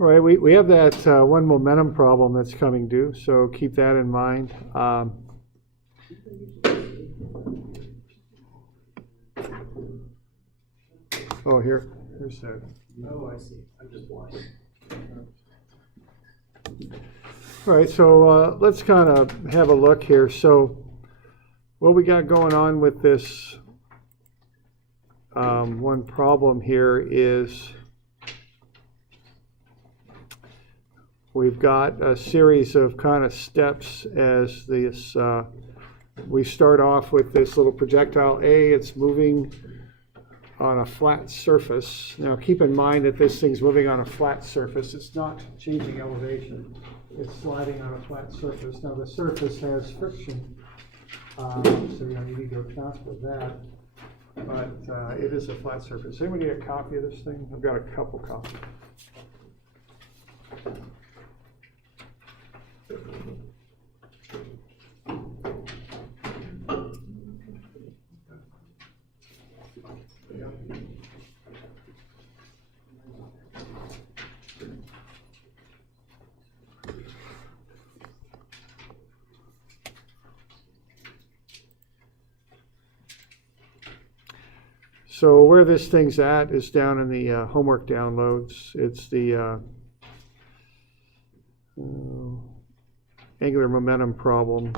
All right, we have that one momentum problem that's coming due, so keep that in mind. Oh, here's that. Oh, I see. I'm just blind. All right, so let's kind of have a look here. So what we got going on with this one problem here is we've got a series of kind of steps as this, we start off with this little projectile A. It's moving on a flat surface. Now keep in mind that this thing's moving on a flat surface. It's not changing elevation. It's sliding on a flat surface. Now the surface has friction, so you need to account for that. But it is a flat surface. Anybody need a copy of this thing? I've got a couple copies. So where this thing's at is down in the homework downloads. It's the angular momentum problem,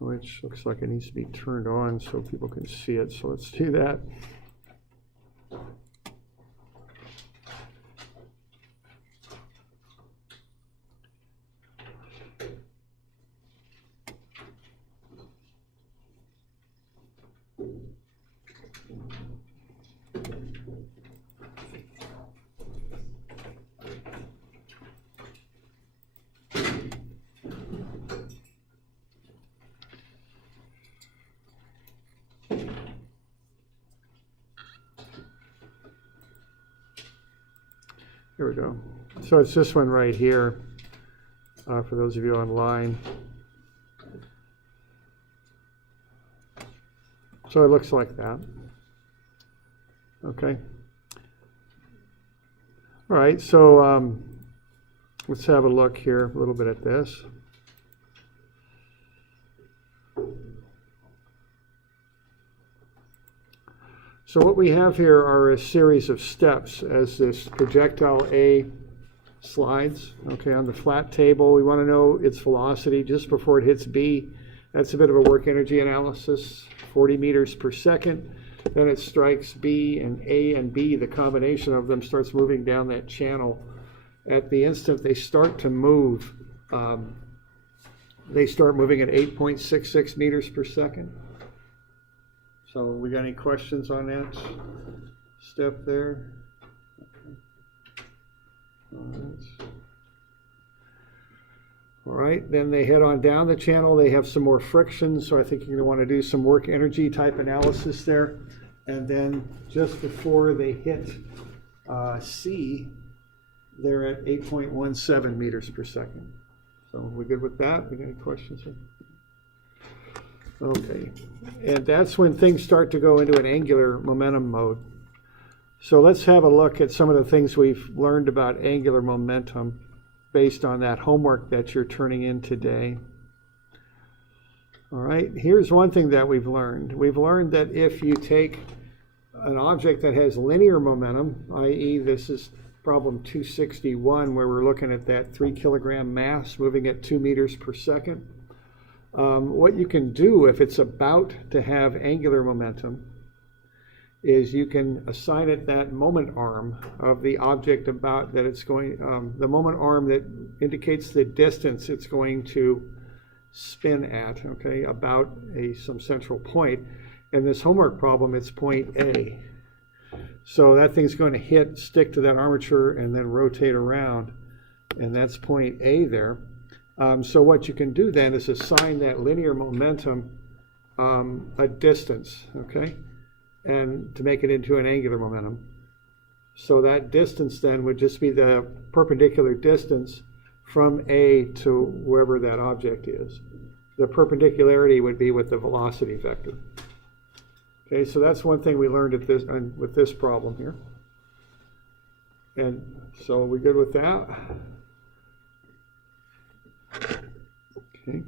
which looks like it needs to be turned on so people can see it. So let's do that. Here we go. So it's this one right here, for those of you online. So it looks like that. Okay. All right, so let's have a look here a little bit at this. So what we have here are a series of steps as this projectile A slides. Okay, on the flat table, we want to know its velocity just before it hits B. That's a bit of a work energy analysis, 40 meters per second. Then it strikes B, and A and B, the combination of them, starts moving down that channel. At the instant they start to move, they start moving at 8.66 meters per second. So we got any questions on that step there? Okay. All right, then they head on down the channel. They have some more friction, so I think you're going to want to do some work energy type analysis there. And then just before they hit C, they're at 8.17 meters per second. So we good with that? We got any questions here? Okay, and that's when things start to go into an angular momentum mode. So let's have a look at some of the things we've learned about angular momentum based on that homework that you're turning in today. All right, here's one thing that we've learned. We've learned that if you take an object that has linear momentum, i.e. this is problem 261, where we're looking at that 3 kilogram mass moving at 2 meters per second, what you can do if it's about to have angular momentum is you can assign it that moment arm of the object about that it's going, the moment arm that indicates the distance it's going to spin at, okay, about some central point. In this homework problem, it's point A. So that thing's going to stick to that armature and then rotate around, and that's point A there. So what you can do then is assign that linear momentum a distance, okay, and to make it into an angular momentum. So that distance then would just be the perpendicular distance from A to wherever that object is. The perpendicularity would be with the velocity vector. Okay, so that's one thing we learned with this problem here. And so we good with that? Okay.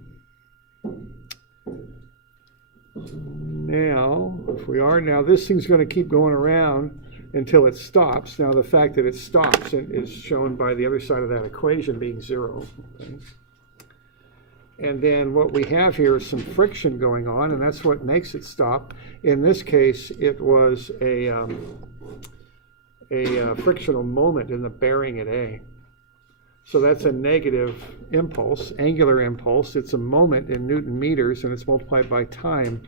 Now, if we are, now this thing's going to keep going around until it stops. Now the fact that it stops is shown by the other side of that equation being 0. Okay. And then what we have here is some friction going on, and that's what makes it stop. In this case, it was a frictional moment in the bearing at A. So that's a negative impulse, angular impulse. It's a moment in Newton meters, and it's multiplied by time.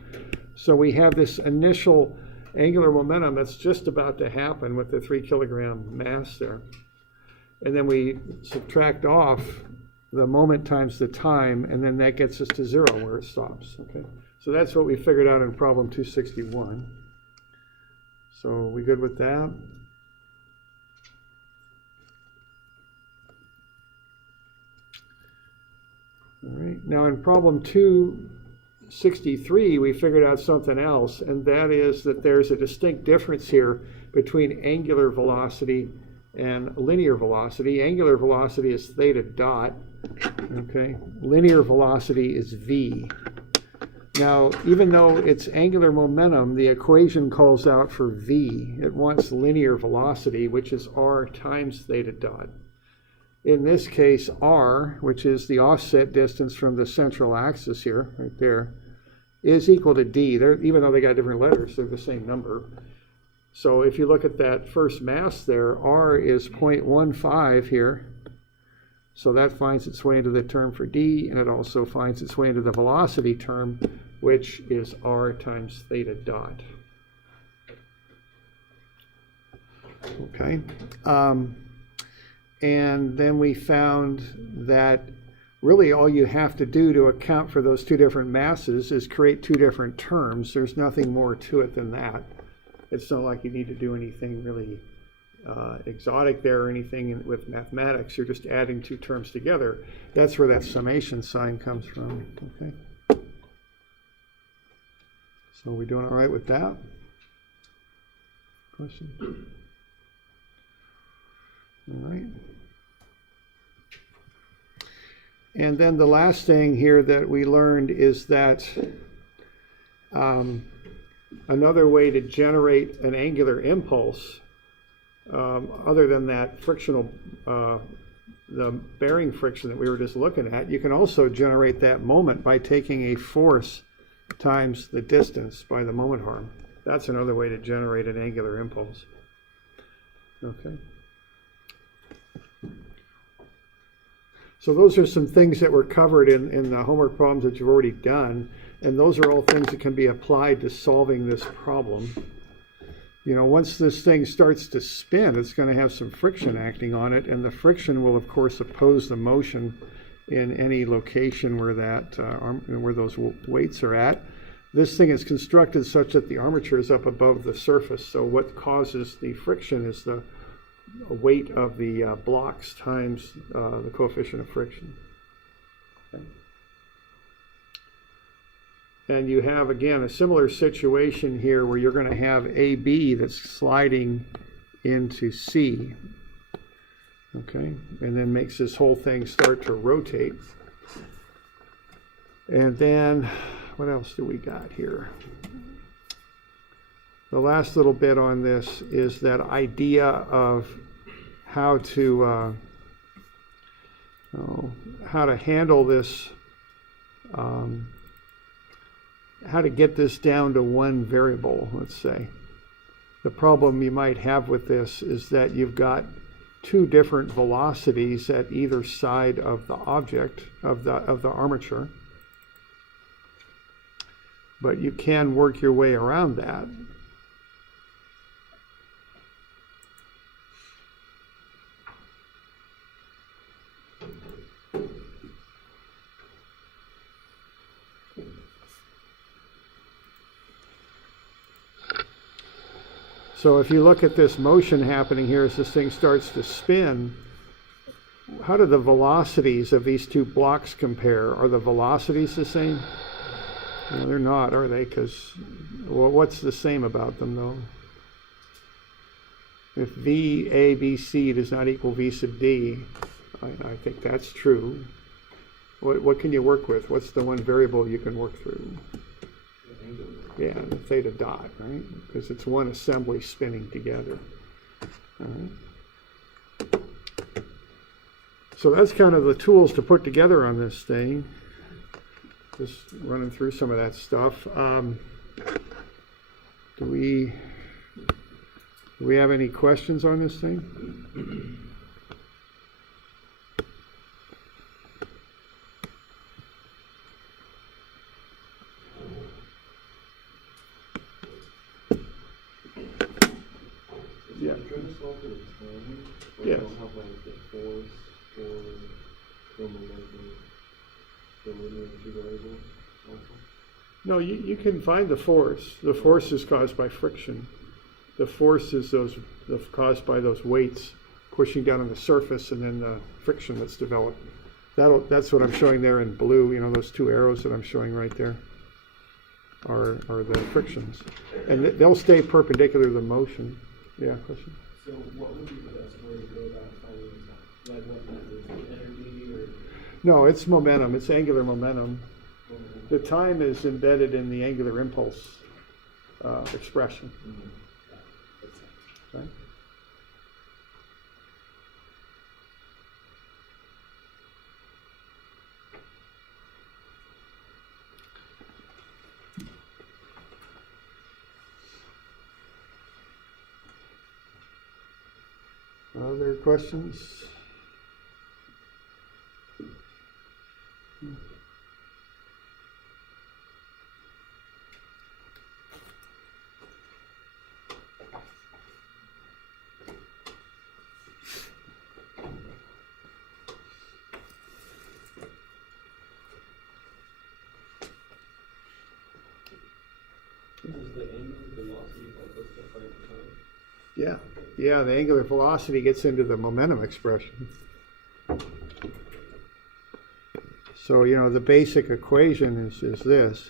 So we have this initial angular momentum that's just about to happen with the 3 kilogram mass there. And then we subtract off the moment times the time, and then that gets us to 0 where it stops. Okay, so that's what we figured out in problem 261. So we good with that? All right, now in problem 263, we figured out something else, and that is that there's a distinct difference here between angular velocity and linear velocity. Angular velocity is theta dot, okay? Linear velocity is v. Now, even though it's angular momentum, the equation calls out for v. It wants linear velocity, which is r times theta dot. In this case, r, which is the offset distance from the central axis here, right there, is equal to d. Even though they got different letters, they're the same number. So if you look at that first mass there, r is 0.15 here. So that finds its way into the term for d, and it also finds its way into the velocity term, which is r times theta dot. Okay. And then we found that really all you have to do to account for those two different masses is create two different terms. There's nothing more to it than that. It's not like you need to do anything really exotic there or anything with mathematics. You're just adding two terms together. That's where that summation sign comes from. Okay. So are we doing all right with that? Question? All right. And then the last thing here that we learned is that another way to generate an angular impulse, other than that frictional, the bearing friction that we were just looking at, you can also generate that moment by taking a force times the distance by the moment arm. That's another way to generate an angular impulse. Okay. So those are some things that were covered in the homework problems that you've already done, and those are all things that can be applied to solving this problem. You know, once this thing starts to spin, it's going to have some friction acting on it, and the friction will, of course, oppose the motion in any location where that where those weights are at. This thing is constructed such that the armature is up above the surface, so what causes the friction is the weight of the blocks times the coefficient of friction. Okay. And you have, again, a similar situation here where you're going to have AB that's sliding into C. Okay, and then makes this whole thing start to rotate. And then, what else do we got here? The last little bit on this is that idea of how to handle this, how to get this down to one variable, let's say. The problem you might have with this is that you've got two different velocities at either side of the object, of the armature. But you can work your way around that. So if you look at this motion happening here as this thing starts to spin, how do the velocities of these two blocks compare? Are the velocities the same? No, they're not, are they? Because, well, what's the same about them, though? If V, A, B, C does not equal V sub D, I think that's true. What can you work with? What's the one variable you can work through? Yeah, the theta dot, right? Because it's one assembly spinning together. All right. So that's kind of the tools to put together on this thing. Just running through some of that stuff. Do we have any questions on this thing? Yeah. Yes. No, you can find the force. The force is caused by friction. The force is caused by those weights pushing down on the surface, and then the friction that's developed. That's what I'm showing there in blue. You know, those two arrows that I'm showing right there are the frictions, and they'll stay perpendicular to the motion. Yeah, question. So what would be the best way to go about finding the time? Like what method? Energy or? No, it's momentum. It's angular momentum. The time is embedded in the angular impulse expression. Okay. Other questions? Does the angular velocity help us to find the time? Yeah, the angular velocity gets into the momentum expression. So, you know, the basic equation is this.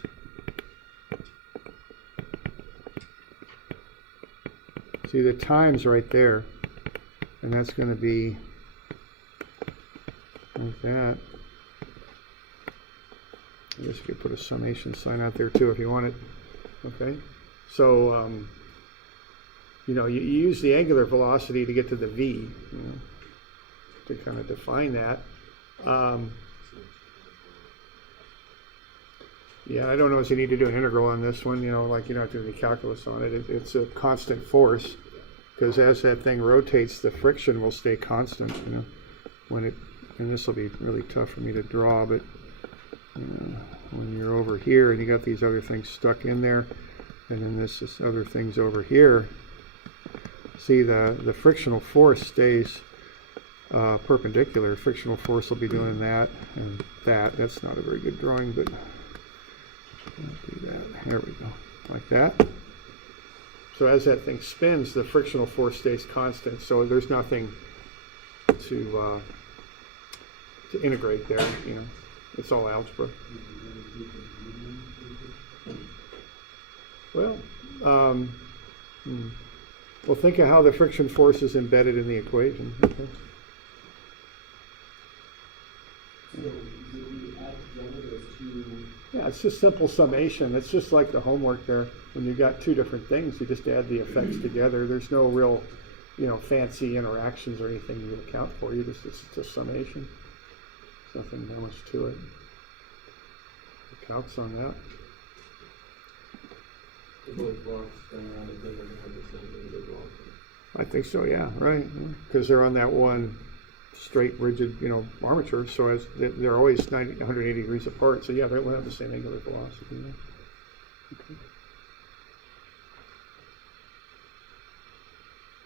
See, the time's right there, and that's going to be like that. I guess you could put a summation sign out there too if you want it. Okay, so you know, you use the angular velocity to get to the v, you know, to kind of define that. Yeah, I don't know if you need to do an integral on this one, you know, like you don't have to do any calculus on it. It's a constant force, because as that thing rotates, the friction will stay constant, you know, when it, and this will be really tough for me to draw, but you know, when you're over here and you got these other things stuck in there, and then this other thing's over here, see the frictional force stays perpendicular. Frictional force will be doing that and that. That's not a very good drawing, but I'll do that. There we go, like that. So as that thing spins, the frictional force stays constant, so there's nothing to integrate there, you know. It's all algebra. Well, well, think of how the friction force is embedded in the equation. Okay. So do we add together those two? Yeah, it's just simple summation. It's just like the homework there. When you've got two different things, you just add the effects together. There's no real, you know, fancy interactions or anything you can account for. It's just summation. Nothing that much to it. The calcs on that. I think so, yeah, right. Because they're on that one straight, rigid, you know, armature, so as they're always 180 degrees apart. So yeah, they'll have the same angular velocity. Yeah. Okay.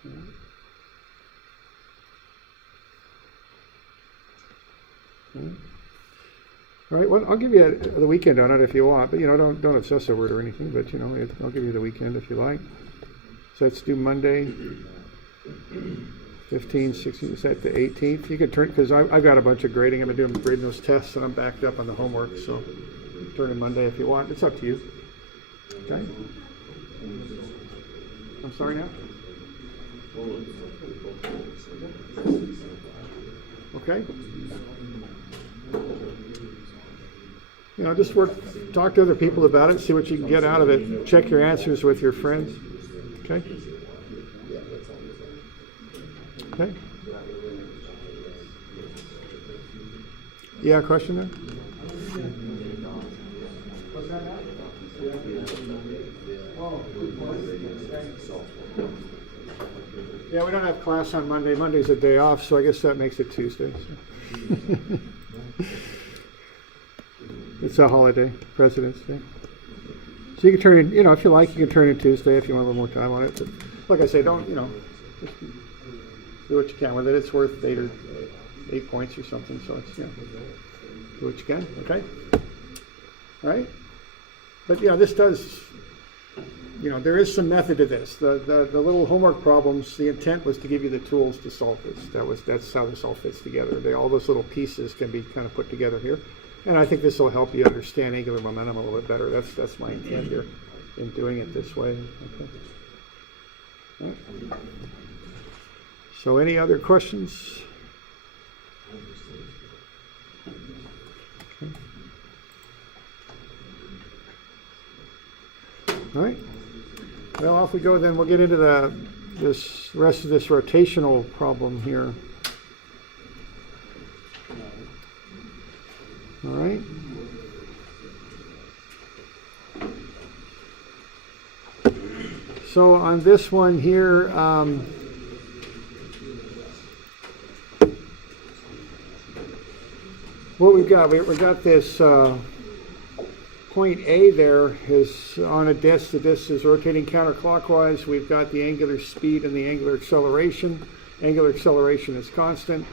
Yeah. All right. Well, I'll give you the weekend on it if you want, but you know, don't obsess over it or anything. But you know, I'll give you the weekend if you like. So let's do Monday, 15, 16, set the 18th. You could turn, because I got a bunch of grading. I'm grading those tests, and I'm backed up on the homework. So turn in Monday if you want. It's up to you. Okay. I'm sorry now. Okay? You know, just talk to other people about it, see what you can get out of it. Check your answers with your friends. Okay? Okay? Yeah, question there? Yeah, we don't have class on Monday. Monday's a day off, so I guess that makes it Tuesday. So. It's a holiday, President's Day. So you can turn in, you know, if you like, you can turn in Tuesday if you want a little more time on it. But like I say, don't, you know, just do what you can with it. It's worth 8 points or something, so it's, you know, do what you can, okay? All right? But, you know, this does, you know, there is some method to this. The little homework problems, the intent was to give you the tools to solve this. That's how this all fits together. All those little pieces can be kind of put together here. And I think this will help you understand angular momentum a little bit better. That's my intent here in doing it this way. Okay. All right. So any other questions? Okay. All right. Well, off we go then. We'll get into this rest of this rotational problem here. All right. So on this one here, what we've got, we've got this point A there is on a disk. The disk is rotating counterclockwise. We've got the angular speed and the angular acceleration. Angular acceleration is constant.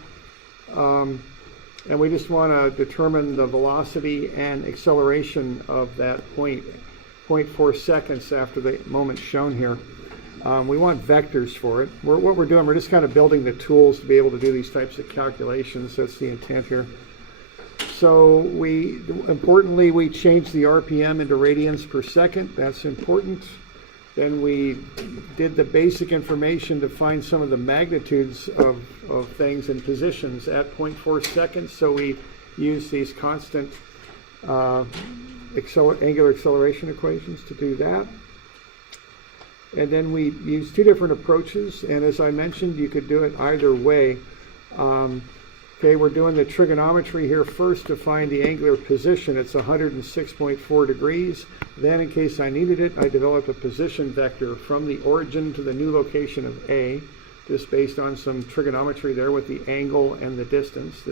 And we just want to determine the velocity and acceleration of that point, 0.4 seconds after the moment shown here. We want vectors for it. What we're doing, we're just kind of building the tools to be able to do these types of calculations. That's the intent here. So importantly, we change the RPM into radians per second. That's important. Then we did the basic information to find some of the magnitudes of things and positions at 0.4 seconds. So we use these constant angular acceleration equations to do that. And then we use two different approaches. And as I mentioned, you could do it either way. Okay, we're doing the trigonometry here first to find the angular position. It's 106.4 degrees. Then, in case I needed it, I developed a position vector from the origin to the new location of A, just based on some trigonometry there with the angle and the distance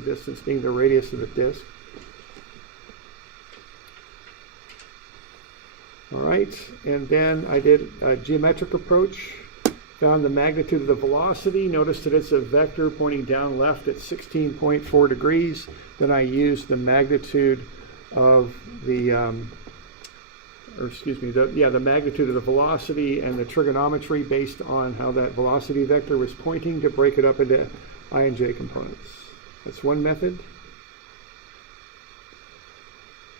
being the radius of the disk. All right, and then I did a geometric approach. Found the magnitude of the velocity. Notice that it's a vector pointing down left at 16.4 degrees. Then I used the magnitude of the, the magnitude of the velocity and the trigonometry based on how that velocity vector was pointing to break it up into I and j components. That's one method.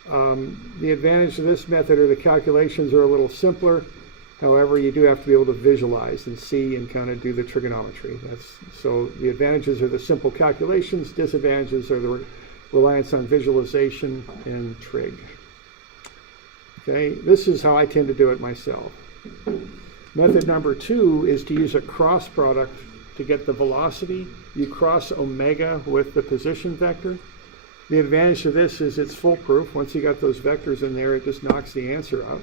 The advantage of this method are the calculations are a little simpler. However, you do have to be able to visualize and see and kind of do the trigonometry. So the advantages are the simple calculations. Disadvantages are the reliance on visualization and trig. Okay, this is how I tend to do it myself. Method number 2 is to use a cross product to get the velocity. You cross omega with the position vector. The advantage of this is it's foolproof. Once you got those vectors in there, it just knocks the answer out.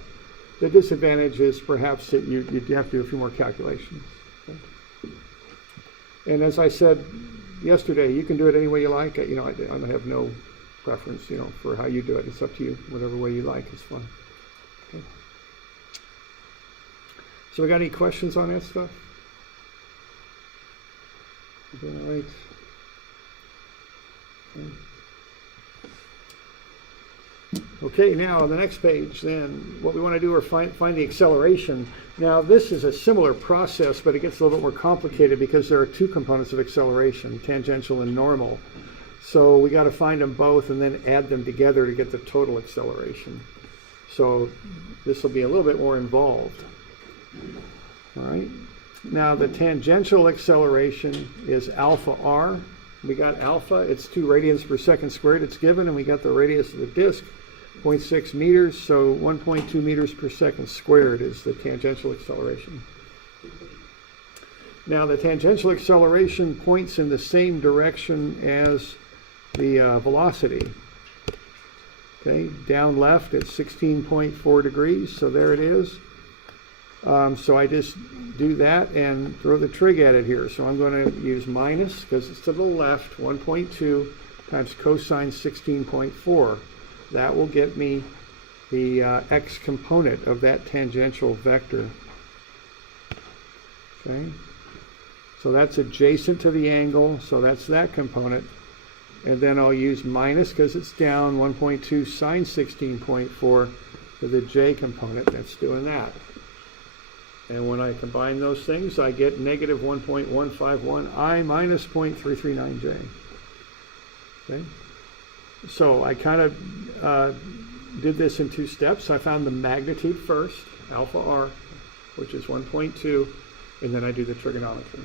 The disadvantage is perhaps that you have to do a few more calculations. Okay. And as I said yesterday, you can do it any way you like. I have no preference, for how you do it. It's up to you. Whatever way you like is fine. Okay. So we got any questions on that stuff? All right. Okay, now on the next page, then, what we want to do is find the acceleration. Now, this is a similar process, but it gets a little bit more complicated because there are two components of acceleration, tangential and normal. So we got to find them both and then add them together to get the total acceleration. So this will be a little bit more involved. All right. Now the tangential acceleration is alpha r. We got alpha, it's 2 radians per second squared it's given, and we got the radius of the disk, 0.6 meters, so 1.2 meters per second squared is the tangential acceleration. Now the tangential acceleration points in the same direction as the velocity. Okay, down left it's 16.4 degrees, so there it is. So I just do that and throw the trig at it here. So I'm going to use minus, because it's to the left, 1.2 times cosine 16.4. That will get me the x component of that tangential vector. Okay, so that's adjacent to the angle, so that's that component. And then I'll use minus, because it's down, 1.2 sine 16.4 for the j component that's doing that. And when I combine those things, I get negative 1.151 I minus 0.339 j. Okay? So I kind of did this in 2 steps. I found the magnitude first, alpha r, which is 1.2, and then I do the trigonometry.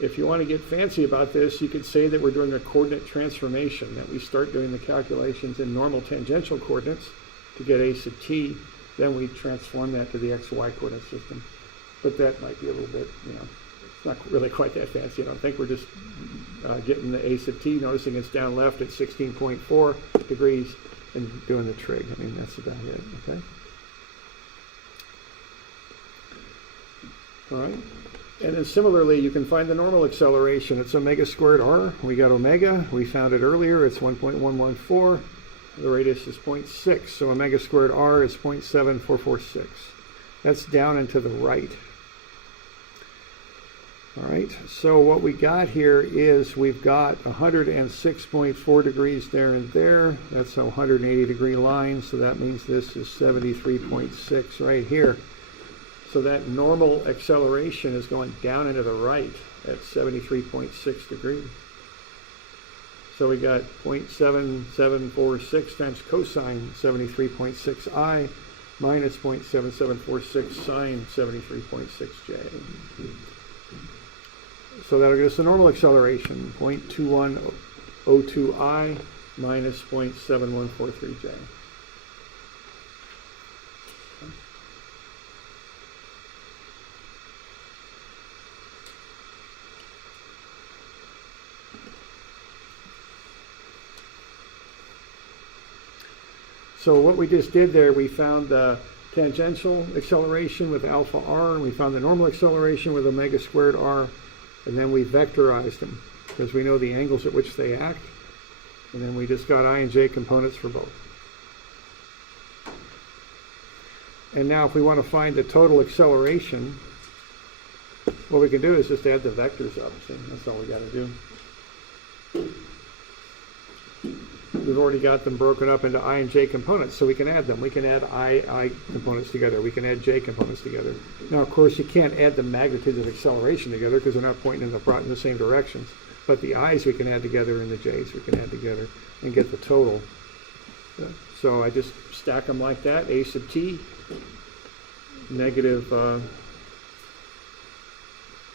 If you want to get fancy about this, you could say that we're doing a coordinate transformation, that we start doing the calculations in normal tangential coordinates to get a sub t. Then we transform that to the xy coordinate system. But that might be a little bit, it's not really quite that fancy. I don't think we're just getting the a sub t, noticing it's down left at 16.4 degrees, and doing the trig. I mean, that's about it, okay? All right. And then similarly, you can find the normal acceleration. It's omega squared r. We got omega. We found it earlier. It's 1.114. The radius is 0.6, so omega squared r is 0.7446. That's down and to the right. All right, so what we got here is we've got 106.4 degrees there and there. That's a 180 degree line, so that means this is 73.6 right here. So that normal acceleration is going down and to the right at 73.6 degrees. So we got 0.7746 times cosine 73.6 I minus 0.7746 sine 73.6 j. So that'll give us the normal acceleration, 0.2102 I minus 0.7143 j. So what we just did there, we found the tangential acceleration with alpha r, and we found the normal acceleration with omega squared r, and then we vectorized them because we know the angles at which they act, and then we just got I and j components for both. And now if we want to find the total acceleration, what we can do is just add the vectors up. See, that's all we got to do. We've already got them broken up into I and j components, so we can add them. We can add I components together. We can add j components together. Now, of course, you can't add the magnitudes of acceleration together because they're not pointing in the same directions. But the i's we can add together and the j's we can add together and get the total. So I just stack them like that. A sub t, negative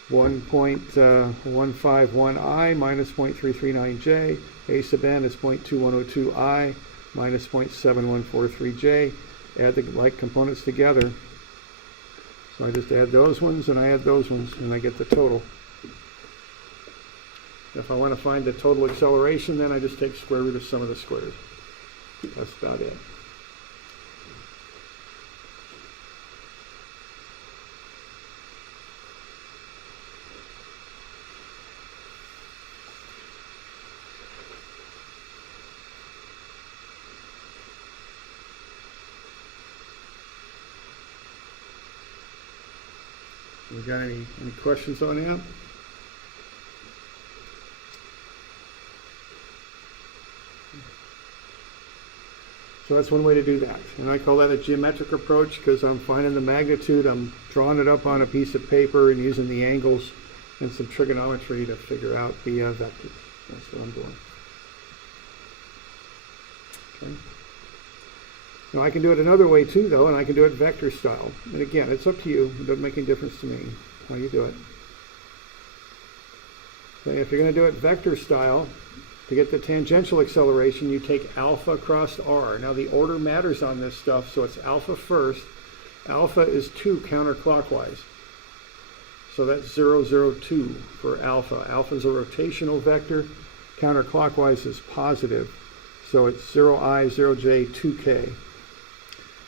1.151 I minus 0.339 j. A sub n is 0.2102 I minus 0.7143 j. Add the like components together. So I just add those ones and I add those ones and I get the total. If I want to find the total acceleration, then I just take square root of sum of the squares. That's about it. We got any questions on that? So that's one way to do that. And I call that a geometric approach because I'm finding the magnitude, I'm drawing it up on a piece of paper and using the angles and some trigonometry to figure out the vectors. That's what I'm doing. Okay. Now I can do it another way too, though, and I can do it vector style. And again, it's up to you. It doesn't make any difference to me how you do it. Okay, if you're going to do it vector style, to get the tangential acceleration, you take alpha cross r. Now the order matters on this stuff, so it's alpha first. Alpha is 2 counterclockwise. So that's 0, 0, 2 for alpha. Alpha is a rotational vector. Counterclockwise is positive. So it's 0i, 0j, 2k.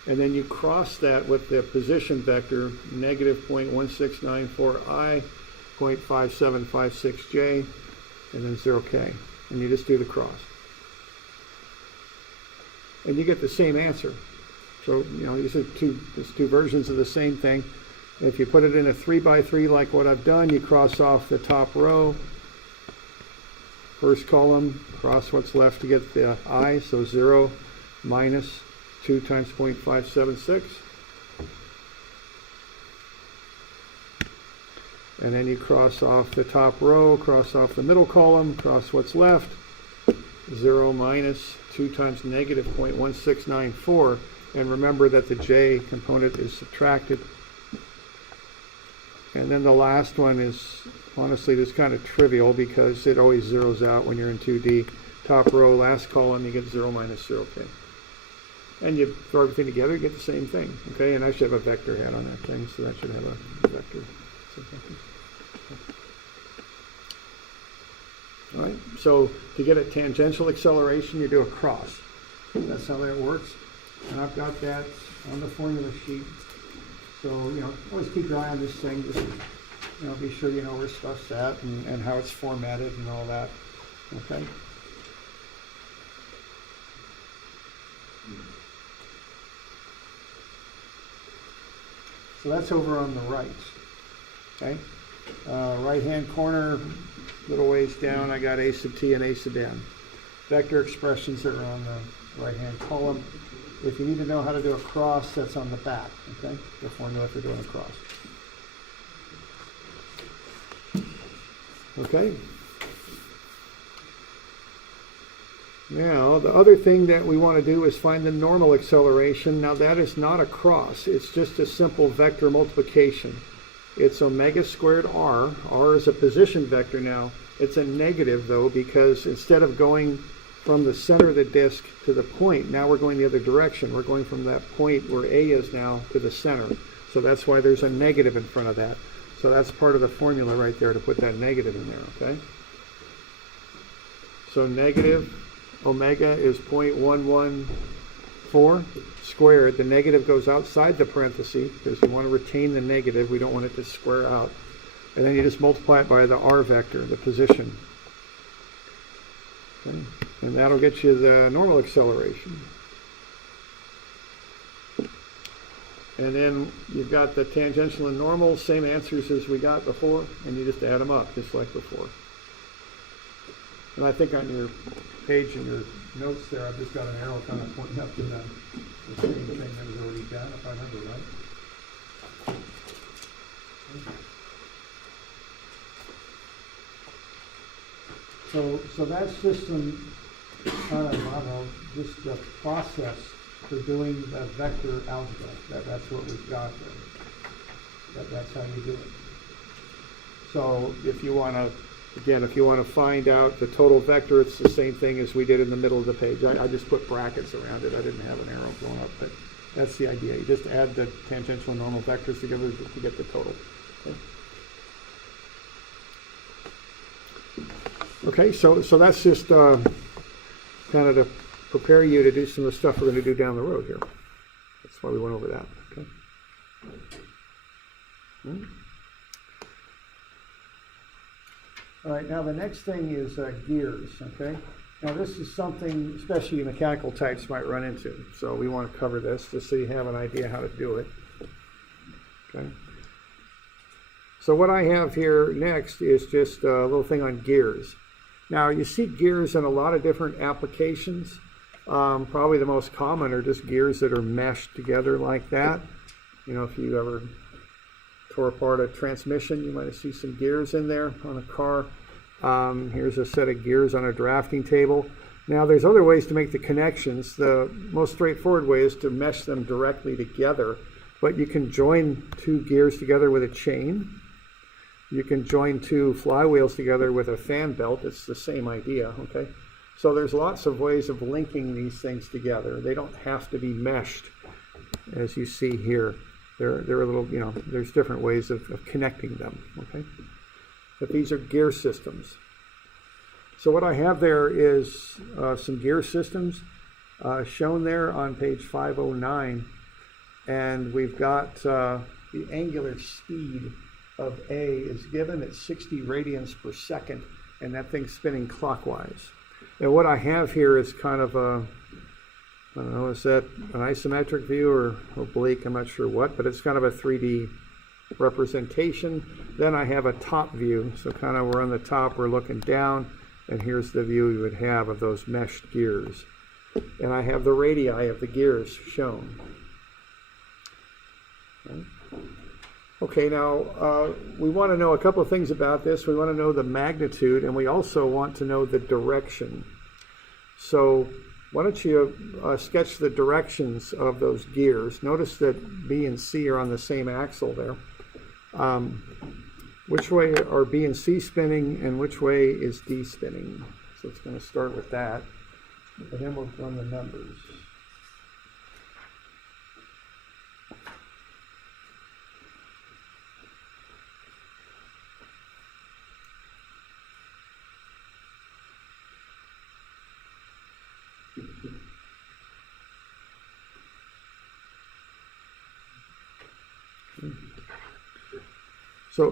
And then you cross that with the position vector, negative 0.1694i, 0.5756j, and then 0k. And you just do the cross. And you get the same answer. So, you know, these are two versions of the same thing. If you put it in a 3x3 like what I've done, you cross off the top row, first column, cross what's left to get the I, so 0 minus 2 times 0.576. And then you cross off the top row, cross off the middle column, cross what's left, 0 minus 2 times negative 0.1694. And remember that the j component is subtracted. And then the last one is, honestly, this kind of trivial because it always zeroes out when you're in 2D. Top row, last column, you get 0 minus 0k. And you throw everything together, you get the same thing. Okay, and I should have a vector hat on that thing, so that should have a vector. All right, so to get a tangential acceleration, you do a cross. That's how that works. And I've got that on the formula sheet. So, you know, always keep your eye on this thing. Just, you know, be sure you know where stuff's at and how it's formatted and all that. Okay? So that's over on the right. Okay? Right-hand corner, little ways down, I got a sub t and a sub n. Vector expressions that are on the right-hand column. If you need to know how to do a cross, that's on the back, okay? The formula for doing a cross. Okay? Now, the other thing that we want to do is find the normal acceleration. Now, that is not a cross. It's just a simple vector multiplication. It's omega squared r. R is a position vector now. It's a negative, though, because instead of going from the center of the disk to the point, now we're going the other direction. We're going from that point where A is now to the center. So that's why there's a negative in front of that. So that's part of the formula right there to put that negative in there, okay? So negative omega is 0.114 squared. The negative goes outside the parenthesis because you want to retain the negative. We don't want it to square out. And then you just multiply it by the r vector, the position. Okay. And that'll get you the normal acceleration. And then you've got the tangential and normal, same answers as we got before, and you just add them up, just like before. And I think on your page in your notes there, I've just got an arrow kind of pointing up to the same thing that was already done, if I remember right. So that's just some kind of, I don't know, just a process for doing the vector algebra. That's what we've got there. That's how you do it. So if you want to, again, if you want to find out the total vector, it's the same thing as we did in the middle of the page. I just put brackets around it. I didn't have an arrow going up, but that's the idea. You just add the tangential and normal vectors together to get the total. Okay, so that's just kind of to prepare you to do some of the stuff we're going to do down the road here. That's why we went over that. Okay. All right, now the next thing is gears, okay? Now this is something especially mechanical types might run into, so we want to cover this just so you have an idea how to do it. Okay. So what I have here next is just a little thing on gears. Now you see gears in a lot of different applications. Probably the most common are just gears that are meshed together like that. You know, if you ever tore apart a transmission, you might see some gears in there on a car. Here's a set of gears on a drafting table. Now there's other ways to make the connections. The most straightforward way is to mesh them directly together, but you can join two gears together with a chain. You can join two flywheels together with a fan belt. It's the same idea, okay? So there's lots of ways of linking these things together. They don't have to be meshed, as you see here. They're a little, there's different ways of connecting them, okay? But these are gear systems. So what I have there is some gear systems shown there on page 509. And we've got the angular speed of A is given at 60 radians per second, and that thing's spinning clockwise. And what I have here is kind of a, I don't know, is that an isometric view or oblique? I'm not sure what, but it's kind of a 3D representation. Then I have a top view, so kind of we're on the top, we're looking down, and here's the view you would have of those meshed gears. And I have the radii of the gears shown. Okay, now we want to know a couple of things about this. We want to know the magnitude, and we also want to know the direction. So why don't you sketch the directions of those gears. Notice that B and C are on the same axle there. Which way are B and C spinning, and which way is D spinning? So it's going to start with that, and then we'll run the numbers.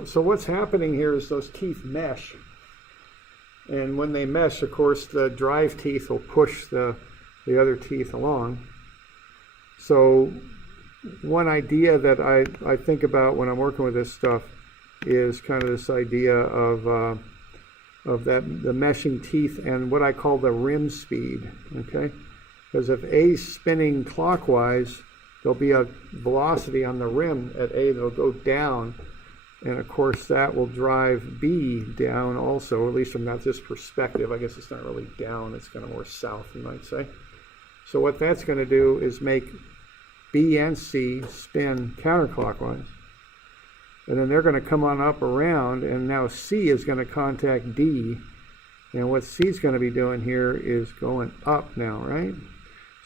So what's happening here is those teeth mesh, and when they mesh, of course, the drive teeth will push the other teeth along. So one idea that I think about when I'm working with this stuff is kind of this idea of the meshing teeth and what I call the rim speed, okay? Because if A's spinning clockwise, there'll be a velocity on the rim at A that'll go down, and of course that will drive B down also, at least from this perspective. I guess it's not really down, it's kind of more south, you might say. So what that's going to do is make B and C spin counterclockwise. And then they're going to come on up around, and now C is going to contact D. And what C is going to be doing here is going up now, right?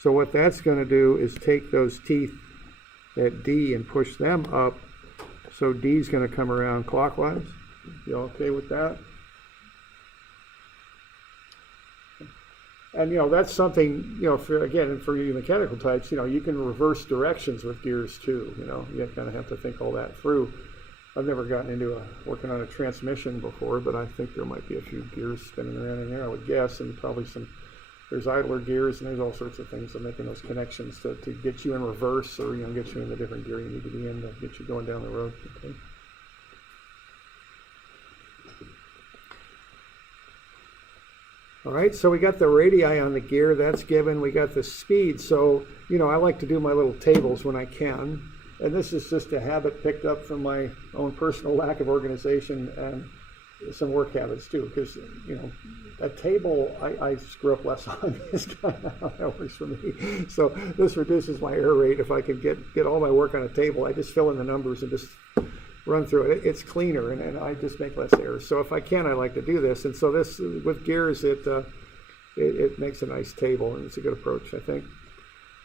So what that's going to do is take those teeth at D and push them up. So D is going to come around clockwise. You okay with that? And that's something, for you mechanical types, you can reverse directions with gears too. You kind of have to think all that through. I've never gotten into working on a transmission before, but I think there might be a few gears spinning around in there, I would guess, and probably there's idler gears, and there's all sorts of things that making those connections to get you in reverse, or get you in the different gear you need to be in to get you going down the road. Okay. All right, so we got the radii on the gear, that's given. We got the speed. So I like to do my little tables when I can, and this is just a habit picked up from my own personal lack of organization and some work habits too, because a table I screw up less on is kind of how that works for me. So this reduces my error rate. If I can get all my work on a table, I just fill in the numbers and just run through it. It's cleaner, and I just make less errors. So if I can, I like to do this. And so this with gears, it makes a nice table, and it's a good approach, I think.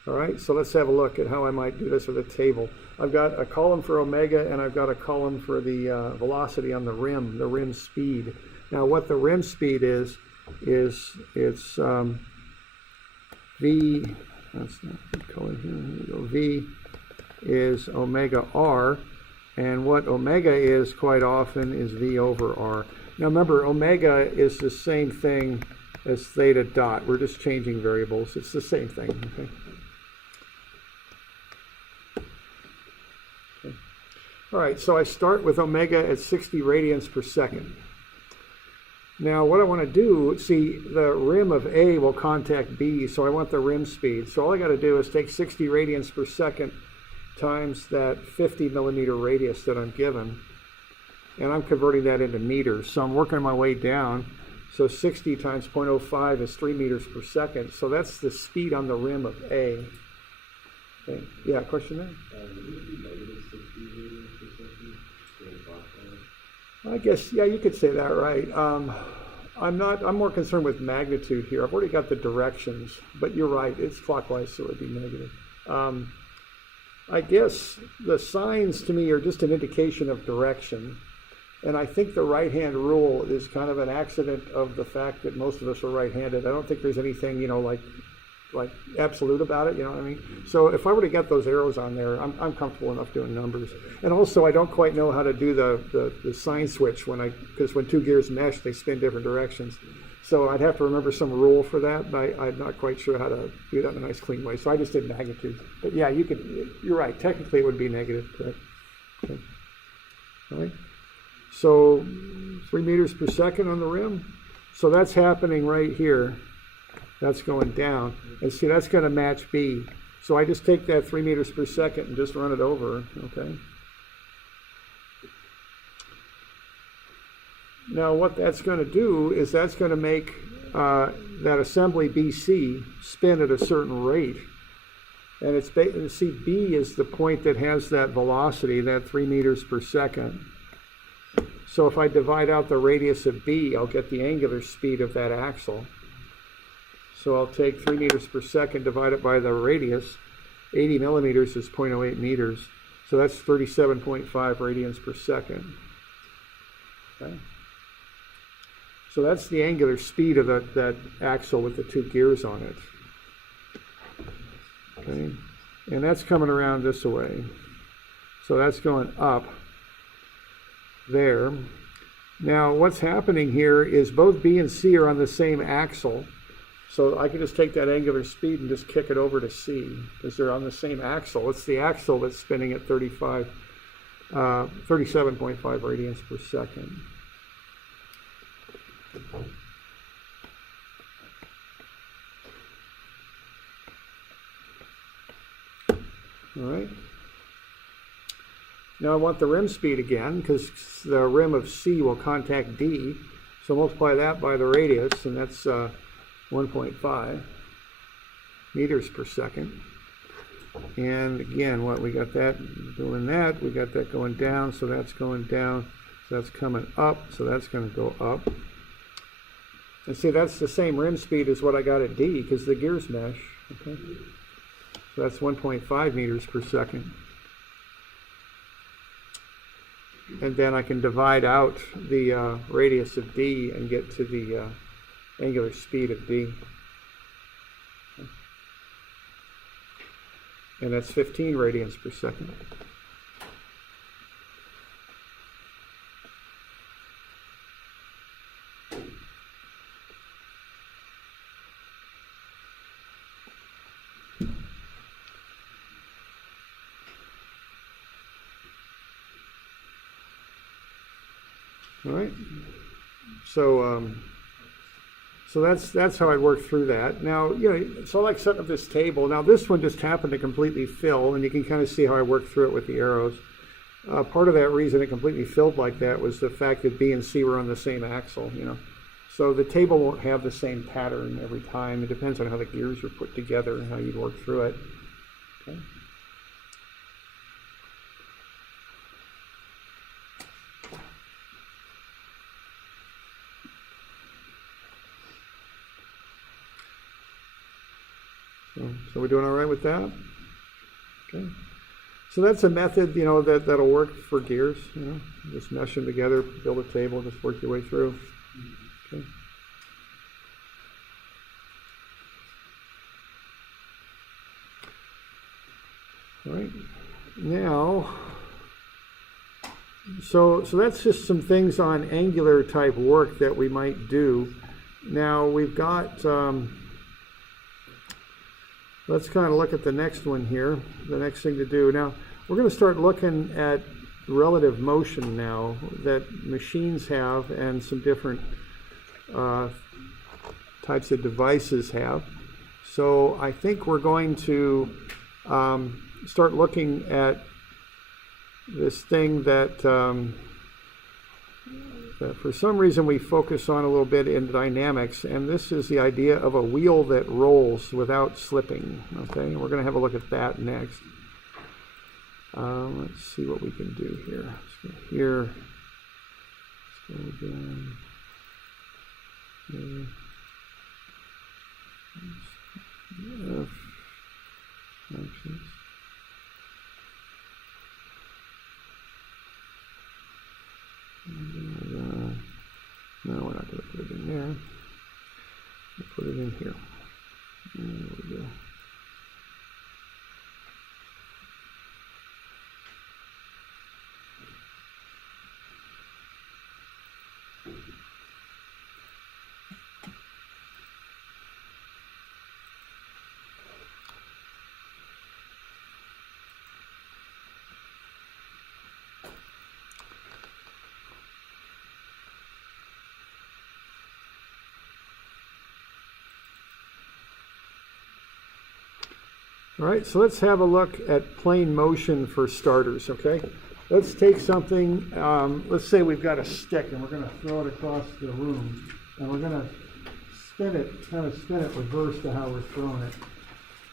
All right, so let's have a look at how I might do this with a table. I've got a column for omega, and I've got a column for the velocity on the rim speed. Now, what the rim speed is it's V, that's not good color here, here we go. V is omega R, and what omega is quite often is V over R. Now remember, omega is the same thing as theta dot. We're just changing variables. It's the same thing, okay? All right, so I start with omega at 60 radians per second. Now what I want to do, see, the rim of A will contact B, so I want the rim speed. So all I got to do is take 60 radians per second times that 50 millimeter radius that I'm given, and I'm converting that into meters. So I'm working my way down, So 60 times 0.05 is 3 meters per second. So that's the speed on the rim of A. Okay. Yeah, question there? Would it be negative 60 meters per second going clockwise? I guess, yeah, you could say that, right. I'm more concerned with magnitude here. I've already got the directions, but you're right, it's clockwise, so it would be negative. I guess the signs to me are just an indication of direction. And I think the right-hand rule is kind of an accident of the fact that most of us are right-handed. I don't think there's anything, like absolute about it, you know what I mean? So if I were to get those arrows on there, I'm comfortable enough doing numbers. And also, I don't quite know how to do the sign switch because when two gears mesh, they spin different directions. So I'd have to remember some rule for that, but I'm not quite sure how to do that in a nice, clean way. So I just did magnitude. But yeah, you're right. Technically, it would be negative, correct? Okay. All right. So 3 meters per second on the rim. So that's happening right here. That's going down. And see, that's going to match B. So I just take that 3 meters per second and just run it over, okay? Now what that's going to do is that's going to make that assembly BC spin at a certain rate. And it's see, B is the point that has that velocity, that 3 meters per second. So if I divide out the radius of B, I'll get the angular speed of that axle. So I'll take 3 meters per second, divide it by the radius. 80 millimeters is 0.08 meters. So that's 37.5 radians per second. Okay. So that's the angular speed of that axle with the two gears on it. Okay. And that's coming around this way. So that's going up there. Now what's happening here is both B and C are on the same axle. So I can just take that angular speed and just kick it over to C because they're on the same axle. It's the axle that's spinning at 37.5 radians per second. All right. Now I want the rim speed again because the rim of C will contact D. So multiply that by the radius, and that's 1.5 meters per second. And again, we got that doing that. We got that going down, so that's going down. So that's coming up, so that's going to go up. And see, that's the same rim speed as what I got at D because the gears mesh. Okay. So that's 1.5 meters per second. And then I can divide out the radius of D and get to the angular speed of D. And that's 15 radians per second. All right. So that's how I work through that. Now, so I like setting up this table. Now this one just happened to completely fill, and you can kind of see how I work through it with the arrows. Part of that reason it completely filled like that was the fact that B and C were on the same axle, So the table won't have the same pattern every time. It depends on how the gears are put together and how you'd work through it. Okay. So we're doing all right with that? Okay. So that's a method, that'll work for gears, just mesh them together, build a table, just work your way through. Okay. All right. Now, so that's just some things on angular type work that we might do. Now we've got, let's kind of look at the next one here, the next thing to do. Now, we're going to start looking at relative motion now that machines have and some different types of devices have. So I think we're going to start looking at this thing that that for some reason we focus on a little bit in dynamics, and this is the idea of a wheel that rolls without slipping. Okay, we're going to have a look at that next. Let's see what we can do here. Let's go here. Let's go again. Here. F. Functions. No, we're not going to put it in there. We'll put it in here. There we go. All right, so let's have a look at plane motion for starters, okay? Let's take something, let's say we've got a stick and we're going to throw it across the room, and we're going to spin it, kind of spin it reverse to how we're throwing it.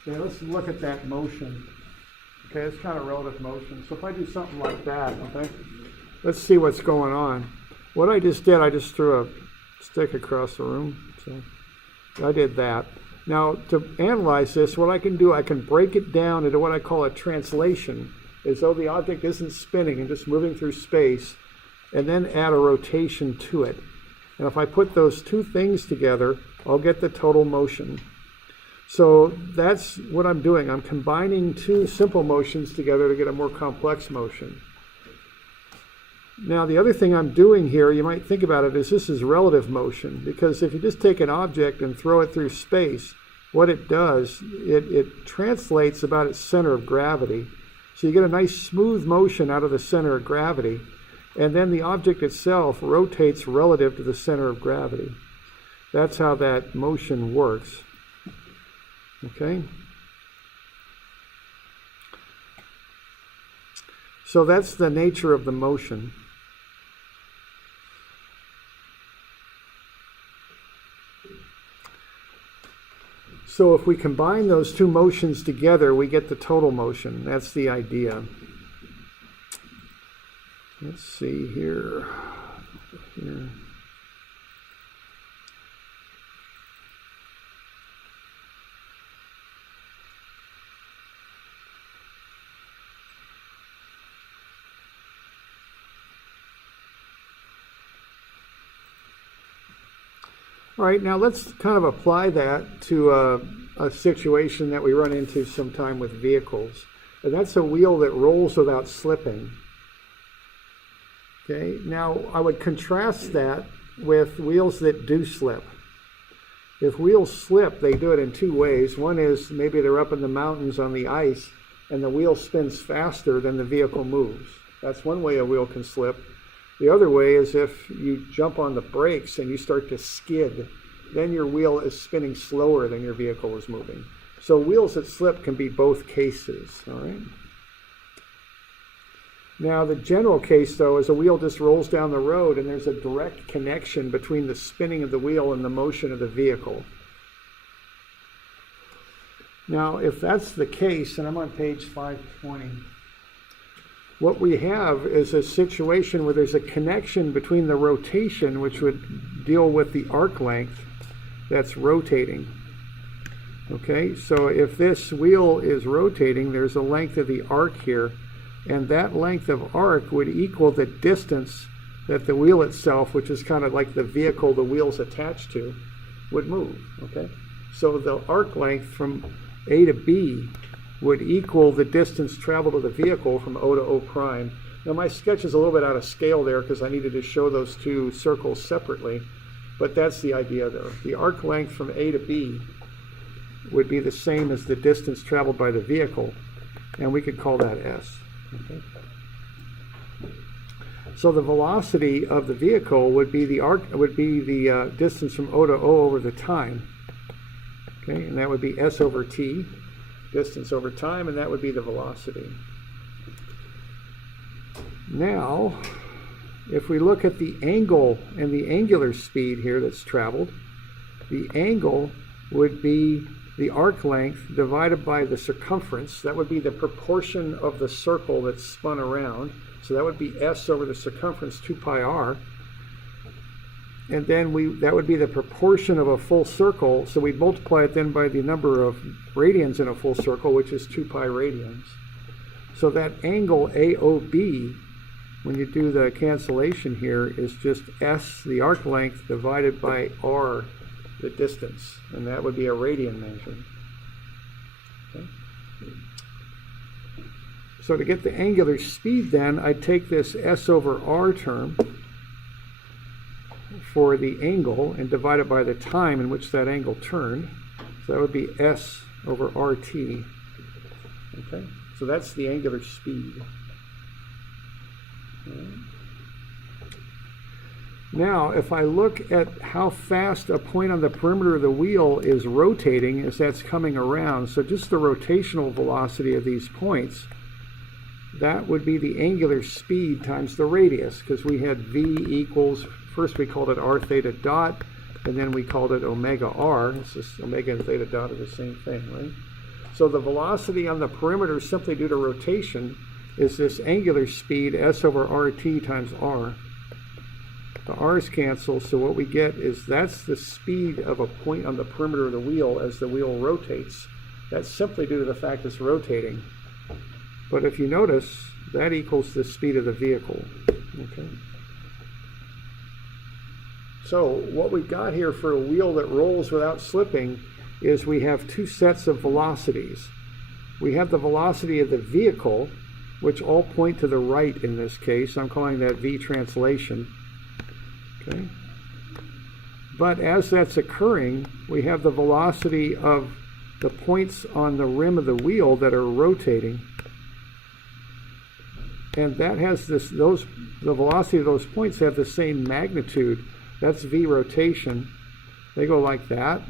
Okay, let's look at that motion. Okay, it's kind of relative motion. So if I do something like that, okay, let's see what's going on. What I just did, I just threw a stick across the room, so I did that. Now, to analyze this, what I can do, I can break it down into what I call a translation, as though the object isn't spinning and just moving through space, and then add a rotation to it. And if I put those two things together, I'll get the total motion. So that's what I'm doing. I'm combining two simple motions together to get a more complex motion. Now, the other thing I'm doing here, you might think about it, is this is relative motion, because if you just take an object and throw it through space, what it does, it translates about its center of gravity. So you get a nice smooth motion out of the center of gravity, and then the object itself rotates relative to the center of gravity. That's how that motion works. Okay? So that's the nature of the motion. So if we combine those two motions together, we get the total motion. That's the idea. Let's see here. All right, now let's kind of apply that to a situation that we run into sometime with vehicles. And that's a wheel that rolls without slipping. Okay, now I would contrast that with wheels that do slip. If wheels slip, they do it in two ways. One is maybe they're up in the mountains on the ice and the wheel spins faster than the vehicle moves. That's one way a wheel can slip. The other way is if you jump on the brakes and you start to skid, then your wheel is spinning slower than your vehicle is moving. So wheels that slip can be both cases, all right? Now the general case, though, is a wheel just rolls down the road and there's a direct connection between the spinning of the wheel and the motion of the vehicle. Now, if that's the case, and I'm on page 520, what we have is a situation where there's a connection between the rotation, which would deal with the arc length that's rotating. Okay, so if this wheel is rotating, there's a length of the arc here, and that length of arc would equal the distance that the wheel itself, which is kind of like the vehicle the wheel's attached to, would move. Okay, so the arc length from A to B would equal the distance traveled with the vehicle from O to O prime. Now my sketch is a little bit out of scale there because I needed to show those two circles separately, but that's the idea there. The arc length from A to B would be the same as the distance traveled by the vehicle, and we could call that S. Okay. So the velocity of the vehicle would be the distance from O to O over the time. Okay, and that would be S over T. Distance over time, and that would be the velocity. Now, if we look at the angle and the angular speed here that's traveled, the angle would be the arc length divided by the circumference. That would be the proportion of the circle that's spun around. So that would be S over the circumference 2 pi r. And then that would be the proportion of a full circle. So we'd multiply it then by the number of radians in a full circle, which is 2 pi radians. So that angle AOB, when you do the cancellation here, is just S, the arc length, divided by R, the distance. And that would be a radian measure. Okay. So to get the angular speed then, I take this S over R term for the angle and divide it by the time in which that angle turned. So that would be S over RT. Okay, so that's the angular speed. Now, if I look at how fast a point on the perimeter of the wheel is rotating as that's coming around, so just the rotational velocity of these points, that would be the angular speed times the radius, because we had V equals, first we called it R theta dot, and then we called it omega R. It's just omega and theta dot are the same thing, right? So the velocity on the perimeter, simply due to rotation, is this angular speed, S over RT times R. The R's cancel, so what we get is that's the speed of a point on the perimeter of the wheel as the wheel rotates. That's simply due to the fact it's rotating. But if you notice, that equals the speed of the vehicle. Okay. So what we've got here for a wheel that rolls without slipping is we have two sets of velocities. We have the velocity of the vehicle, which all point to the right in this case. I'm calling that V translation. Okay. But as that's occurring, we have the velocity of the points on the rim of the wheel that are rotating. And that has the velocity of those points have the same magnitude. That's V rotation. They go like that,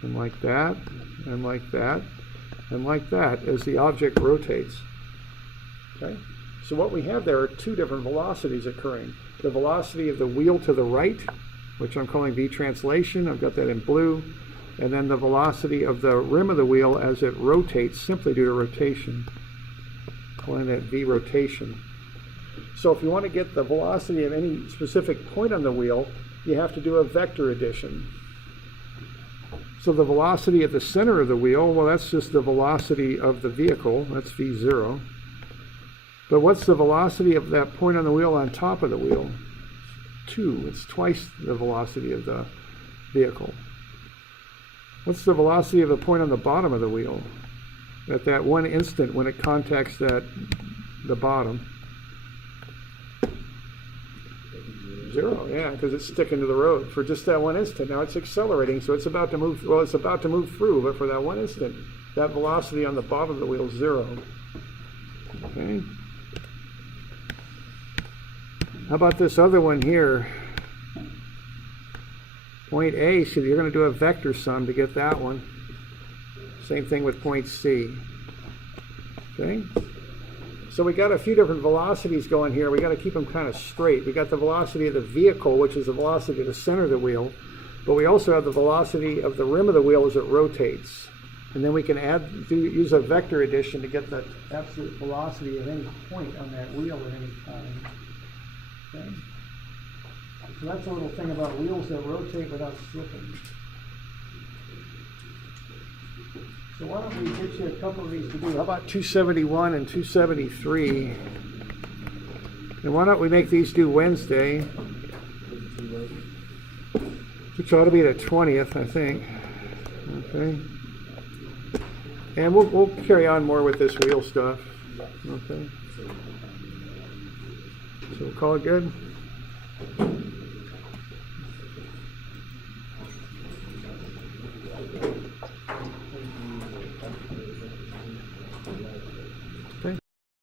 and like that, and like that, and like that as the object rotates. Okay? So what we have there are two different velocities occurring. The velocity of the wheel to the right, which I'm calling V translation, I've got that in blue, and then the velocity of the rim of the wheel as it rotates simply due to rotation, calling that V rotation. So if you want to get the velocity of any specific point on the wheel, you have to do a vector addition. So the velocity at the center of the wheel, well, that's just the velocity of the vehicle, that's V0. But what's the velocity of that point on the wheel on top of the wheel? 2. It's twice the velocity of the vehicle. What's the velocity of the point on the bottom of the wheel at that one instant when it contacts the bottom? 0, yeah, because it's sticking to the road for just that one instant. Now it's accelerating, so it's about to move. Well, it's about to move through, but for that one instant, that velocity on the bottom of the wheel is 0. Okay. How about this other one here? Point A, so you're going to do a vector sum to get that one. Same thing with point C. Okay? So we got a few different velocities going here. We got to keep them kind of straight. We got the velocity of the vehicle, which is the velocity of the center of the wheel, but we also have the velocity of the rim of the wheel as it rotates. And then we can use a vector addition to get the absolute velocity of any point on that wheel at any time. Okay? So that's a little thing about wheels that rotate without slipping. So why don't we get you a couple of these to do? How about 271 and 273? And why don't we make these due Wednesday? Which ought to be the 20th, I think. Okay. And we'll carry on more with this wheel stuff. Okay. So we'll call it good.